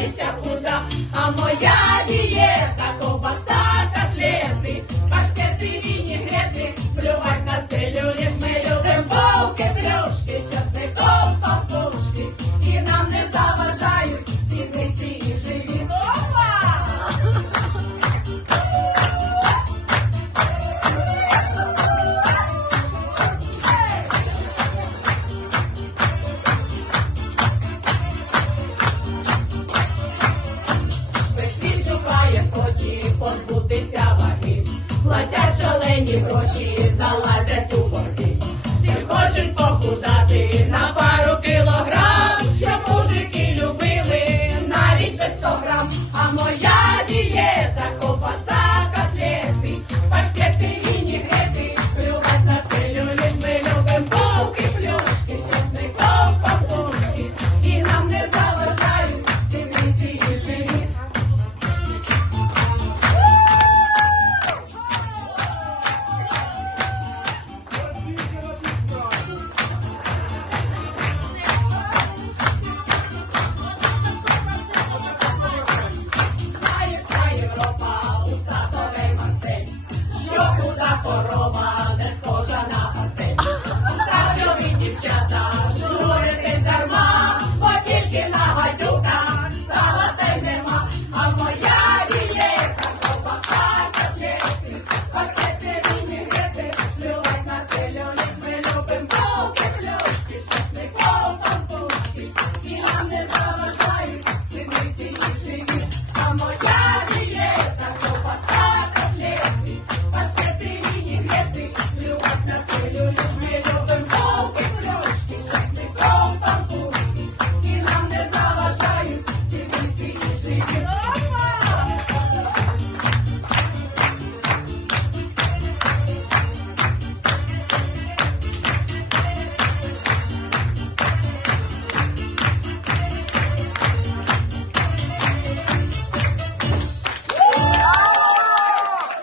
дивитися куди. А моя дієта,